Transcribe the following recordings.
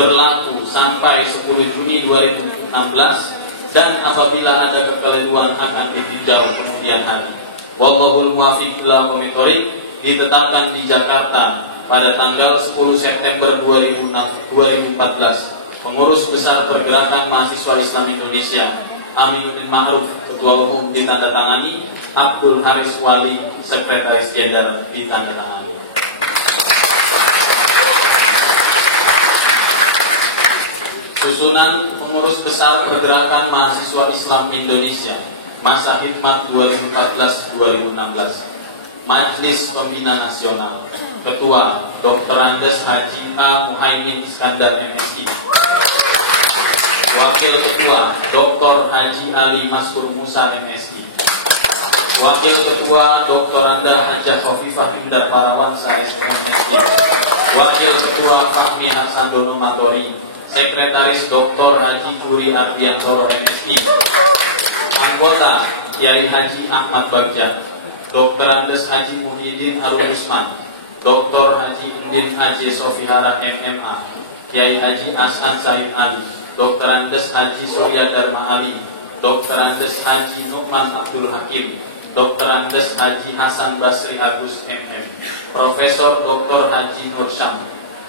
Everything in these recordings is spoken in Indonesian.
berlaku sampai 10 Juni 2016 dan apabila ada kekeliruan akan ditinjau kemudian hari. Wallahul muwaffiq ila aqwamit thoriq, ditetapkan di Jakarta pada tanggal 10 September 2014. Pengurus Besar Pergerakan Mahasiswa Islam Indonesia Aminuddin Ma'ruf Ketua Umum ditandatangani, Abdul Haris Wali Sekretaris Jenderal ditandatangani. Susunan Pengurus Besar Pergerakan Mahasiswa Islam Indonesia Masa Hikmat 2014-2016. Majelis Pembina Nasional. Ketua Dr. Andes Haji A. Muhaimin Iskandar MSI. Wakil Ketua Dr. Haji Ali Maskur Musa MSI. Wakil Ketua Dr. Anda Hajah Khofifah Bindar Parawansa MSI. Wakil Ketua Fahmi Haksandono Matori. Sekretaris Dr. Haji Juri Ardiantoro MSI. Anggota Kiai Haji Ahmad Bagja, Dr. Andes Haji Muhyiddin Harun Usman, Dr. Haji Indin Haji Sofihara MMA, Kiai Haji Hasan Said Ali, Dr. Andes Haji Surya Dharma Ali, Dr. Andes Haji Nu'man Abdul Hakim, Dr. Andes Haji Hasan Basri Agus MM, Profesor Dr. Haji Nur Syam,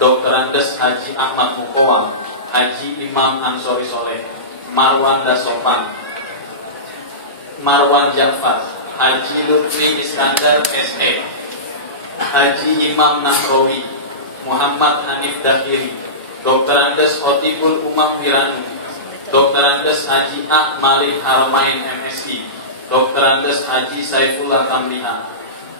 Dr. Andes Haji Ahmad Mukowa, Haji Imam Ansori Soleh, Marwan Dasopan, Marwan Jafar, Haji Lutfi Iskandar SE, Haji Imam Nahrawi, Muhammad Hanif Dahiri, Dr. Andes Khotibul Umam Wiranu, Dr. Andes Haji A. Malik Haramain MSI, Dr. Andes Haji Saifullah Tamliha,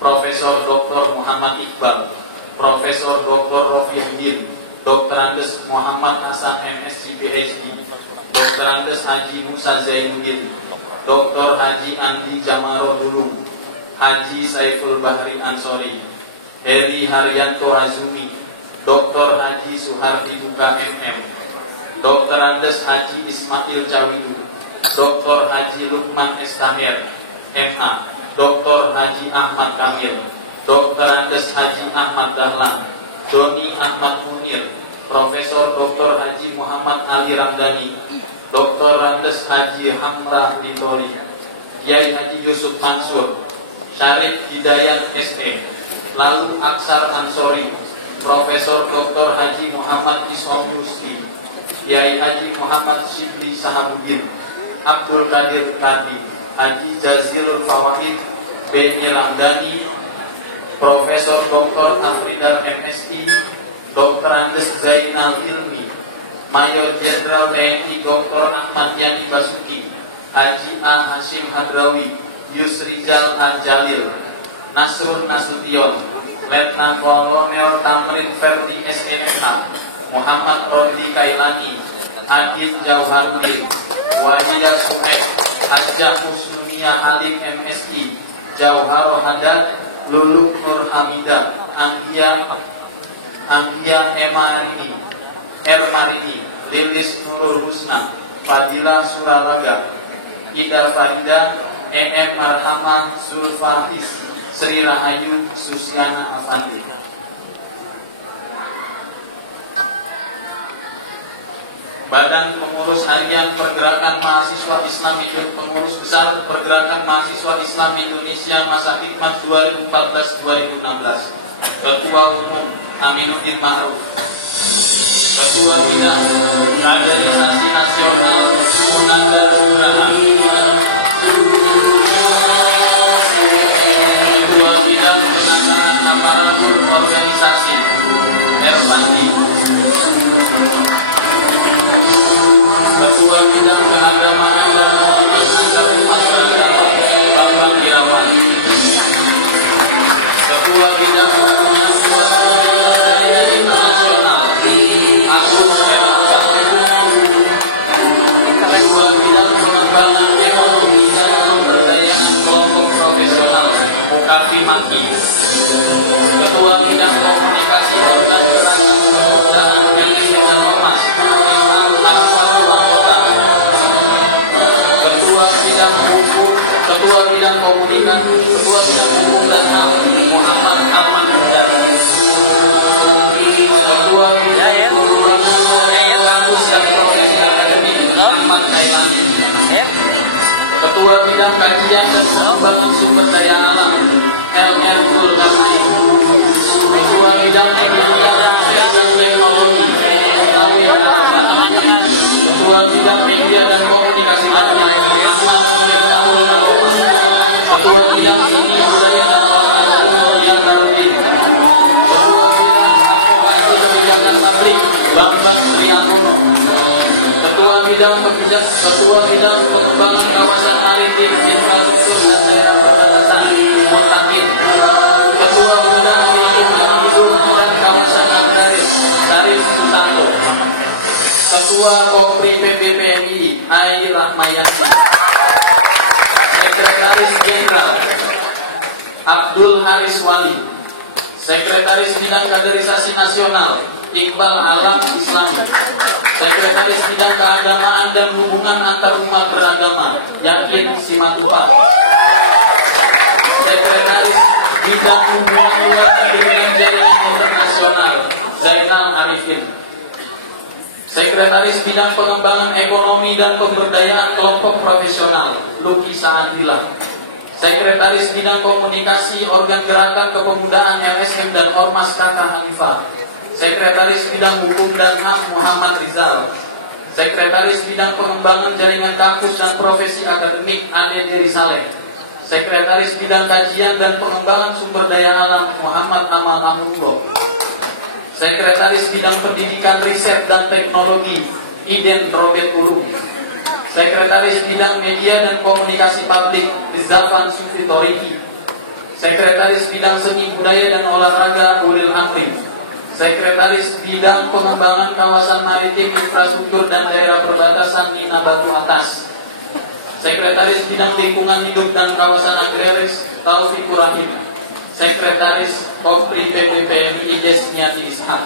Profesor Dr. Muhammad Iqbal, Profesor Dr. Rofiuddin, Dr. Andes Muhammad Hasan MSc PhD, Dr. Andes Haji Musa Zainuddin, Dr. Haji Andi Jamaro Dulung, Haji Saiful Bahri Ansori, Heri Haryanto Azumi, Dr. Haji Suhardi Duka MM, Dr. Andes Haji Ismail Cawidu, Dr. Haji Lukman Estaher MA, Dr. Haji Ahmad Kamil, Dr. Andes Haji Ahmad Dahlan, Doni Ahmad Munir, Profesor Dr. Haji Muhammad Ali Ramdhani, Dr. Andes Haji Hamra Litori, Kiai Haji Yusuf Mansur, Syarif Hidayat SE, lalu Aksar Ansori, Profesor Dr. Haji Muhammad Isham Yusti, Kiai Haji Muhammad Shibli Sahabuddin, Abdul Qadir Kadi, Haji Jazilul Fawahid, Beni Ramdhani, Profesor Dr. Afridar MSI, Dr. Andes Zainal Ilmi, Mayor Jenderal TNI Dr. Ahmad Yani Basuki, Haji A. Hashim Hadrawi, Yusrizal Anjalil, Nasrul Nasution, Letnan Kolonel Tamrin Ferdi SNK, Muhammad Rodli Kailani, Adit Jauharudin, Wajidah Suhaib, Hajjah Husnunia Halim MSI, Jauharo Hadad, Luluk Nur Hamidah, Anggia Marini, Lilis Nurul Husna, Fadila Suralaga, Ida Farida, EM Marhamah Zulfahis, Sri Rahayu Susiana Afandi. Badan Pengurus Harian Pergerakan Mahasiswa Islam Indonesia, Pengurus Besar Pergerakan Mahasiswa Islam Indonesia Masa Hikmat 2014-2016. Ketua Umum Aminuddin Ma'ruf. Ketua Bidang Kaderisasi Nasional Munandar Nugraha. Ketua Bidang Penanganan Aparatur Organisasi Ervandi. Ketua Bidang Keagamaan dan Antar Umat Beragama Bambang Irawan. Ketua Bidang Internasional Agung Hermanta. Ketua Bidang Pengembangan Ekonomi dan Pemberdayaan Kelompok Profesional Mukafi Maki. Ketua Bidang Komunikasi dan Kepemudaan Manajemen Ormas Imam Aswatul Anggota. Ketua Bidang Komunikasi, Ketua Bidang Hukum dan HAM Muhammad Ahmad Mundar. Ketua Bidang Ketua Bidang Kajian dan Pengembangan Sumber Daya Alam LR Zulkarnain. Ketua Bidang Pendidikan dan Teknologi Ketua Bidang Media dan Komunikasi Ahmad Miftahul Nurul. Ketua Bidang Seni Budaya dan Olahraga Mulia Karudin. Ketua Bidang Advokasi Kebijakan Publik Bambang Triagono. Ketua Bidang Pengembangan Kawasan Maritim Infrastruktur dan Daerah Perbatasan Mutakin. Ketua Bidang Lingkungan Hidup dan Kawasan Agraris Sarif Susanto. Ketua Kopri PBPMI Ai Rahmayati. Sekretaris Jenderal Abdul Haris Wali. Sekretaris Bidang Kaderisasi Nasional Iqbal Alam Islami. Sekretaris Bidang Keagamaan dan Hubungan Antar Umat Beragama Yakin Simatupang. Sekretaris Bidang Hubungan Luar Negeri dan Jaringan Internasional Zainal Arifin. Sekretaris Bidang Pengembangan Ekonomi dan Pemberdayaan Kelompok Profesional Luki Saadillah. Sekretaris Bidang Komunikasi Organ Gerakan Kepemudaan LSM dan Ormas Kakak Hanifah. Sekretaris Bidang Hukum dan HAM Muhammad Rizal. Sekretaris Bidang Pengembangan Jaringan Kampus dan Profesi Akademik Ade Diri Saleh. Sekretaris Bidang Kajian dan Pengembangan Sumber Daya Alam Muhammad Amal Amrullah. Sekretaris Bidang Pendidikan Riset dan Teknologi Iden Robert Ulum. Sekretaris Bidang Media dan Komunikasi Publik Rizafan Sufitoriki. Sekretaris Bidang Seni Budaya dan Olahraga Ulil Amri. Sekretaris Bidang Pengembangan Kawasan Maritim Infrastruktur dan Daerah Perbatasan Nina Batu Atas. Sekretaris Bidang Lingkungan Hidup dan Kawasan Agraris Taufikur Rahim. Sekretaris Kopri PBPMI Desniati Ishak.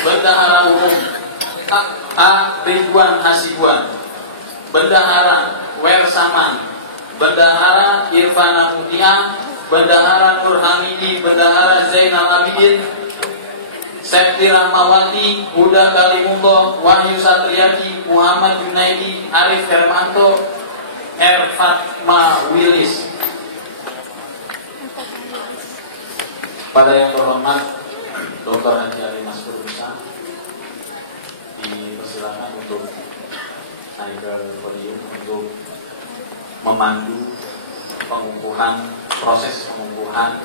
Bendahara Umum A. Ridwan Hasibuan. Bendahara Wersaman. Bendahara Irfana Mutia. Bendahara Nur Hamidi. Bendahara Zainal Abidin. Septi Rahmawati. Huda Kalimullah. Wahyu Satriadi. Muhammad Junaidi. Arif Hermanto. R. Fatma Willis. Pada yang terhormat Dr. Haji Ali Maskur Musa, dipersilakan untuk naik ke podium untuk memandu proses pengukuhan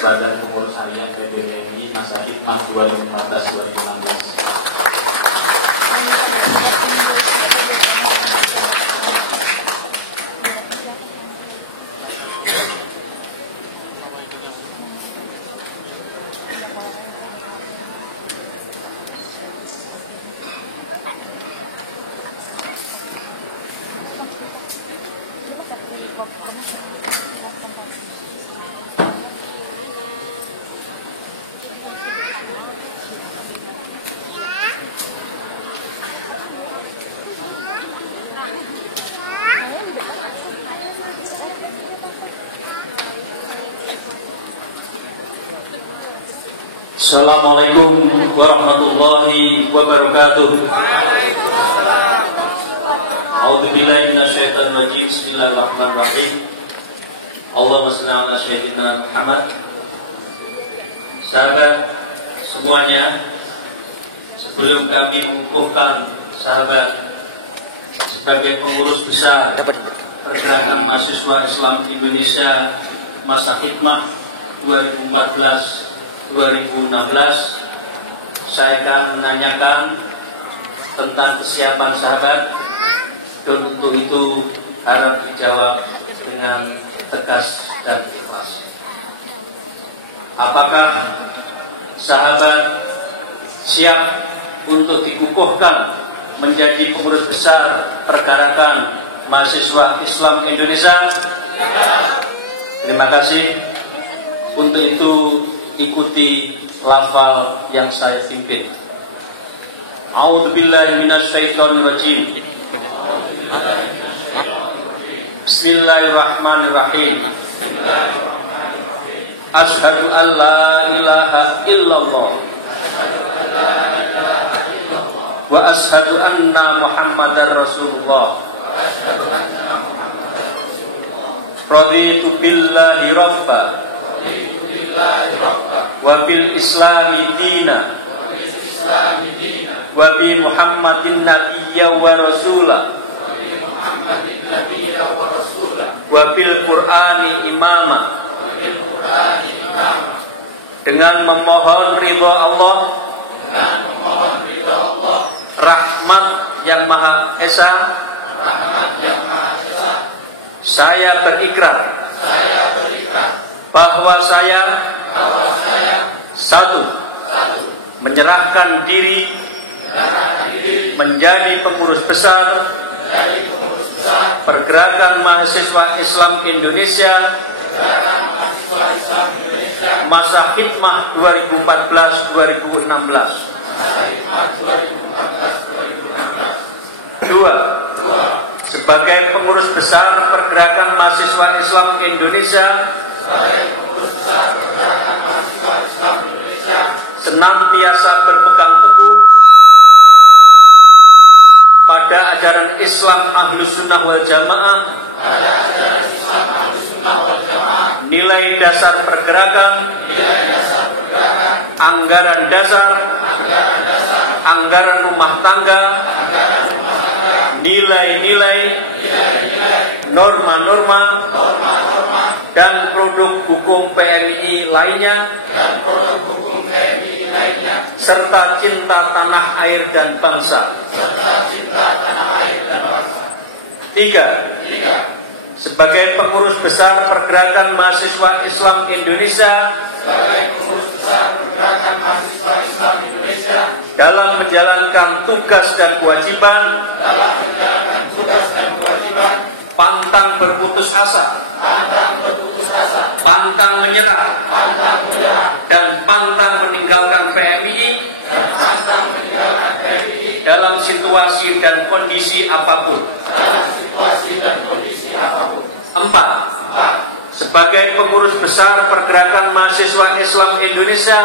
Badan Pengurus Harian PBPMI masa hikmah 2014-2016. Assalamualaikum warahmatullahi wabarakatuh. A'udzubillahi minasyaitonir rajim. Bismillahirrahmanirrahim. Allahumma shalli ala sayyidina Muhammad. Sahabat semuanya, sebelum kami mengukuhkan sahabat sebagai pengurus besar Pergerakan Mahasiswa Islam Indonesia masa hikmah 2014-2016, saya akan menanyakan tentang kesiapan sahabat, dan untuk itu harap dijawab dengan tegas dan ikhlas. Apakah sahabat siap untuk dikukuhkan menjadi pengurus besar Pergerakan Mahasiswa Islam Indonesia? Terima kasih. Untuk itu ikuti lafal yang saya pimpin. A'udzubillahi minasyaitonir rajim. Bismillahirrahmanirrahim. Asyhadu an la ilaha illallah wa asyhadu anna Muhammadar Rasulullah. Raditu billahi rabba wa bil islami dina wa bi Muhammadin nabiyya wa rasula wa bil Qur'ani imama, dengan memohon ridha Allah, rahmat yang Maha Esa, saya berikrar bahwa saya satu, menyerahkan diri menjadi pengurus besar Pergerakan Mahasiswa Islam Indonesia masa khidmah 2014-2016. Dua, sebagai pengurus besar Pergerakan Mahasiswa Islam Indonesia senantiasa berpegang teguh pada ajaran Islam Ahlus Sunnah wal Jamaah, nilai dasar pergerakan, anggaran dasar, anggaran rumah tangga, nilai-nilai, norma-norma, dan produk hukum PMI lainnya, serta cinta tanah air dan bangsa. Tiga, sebagai pengurus besar Pergerakan Mahasiswa Islam Indonesia dalam menjalankan tugas dan kewajiban, pantang berputus asa, pantang menyerah, dan pantang meninggalkan PMI dalam situasi dan kondisi apapun. Empat, sebagai pengurus besar Pergerakan Mahasiswa Islam Indonesia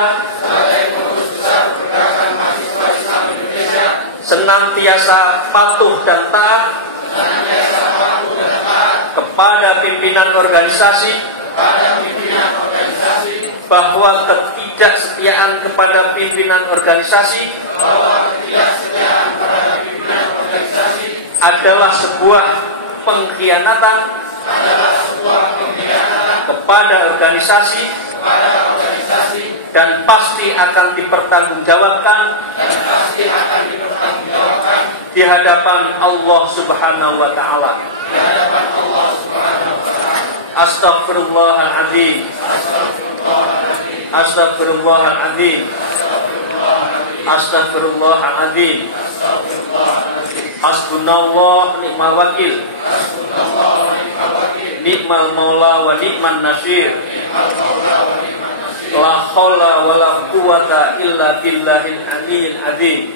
senantiasa patuh dan taat kepada pimpinan organisasi, bahwa ketidaksetiaan kepada pimpinan organisasi adalah sebuah pengkhianatan kepada organisasi dan pasti akan dipertanggungjawabkan di hadapan Allah Subhanahu wa taala. Astaghfirullahaladzim. Astaghfirullahaladzim. Astaghfirullahaladzim. Hasbunallah ni'mal wakil. Ni'mal maula wa ni'man nasir. La haula wa la quwata illa billahil aliyyil azim.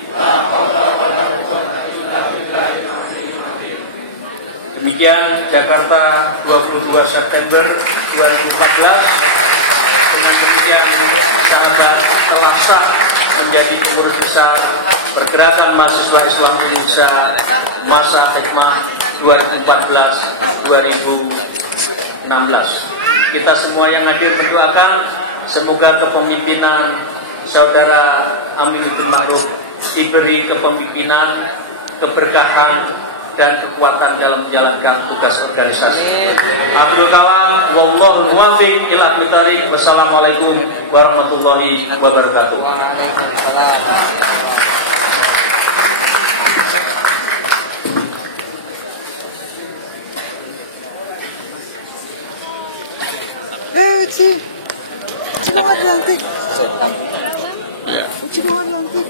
Demikian Jakarta 22 September 2014. Dengan demikian sahabat telah sah menjadi pengurus besar Pergerakan Mahasiswa Islam Indonesia masa khidmah 2014-2016. Kita semua yang hadir mendoakan semoga kepemimpinan Saudara Aminuddin Ma'ruf diberi kepemimpinan, keberkahan, dan kekuatan dalam menjalankan tugas organisasi. Abdul Kalam, wallahu muwaffiq ila aqwamit. Wassalamualaikum warahmatullahi wabarakatuh. Waalaikumsalam. Cik, cuma nanti. Ya. Cuma nanti.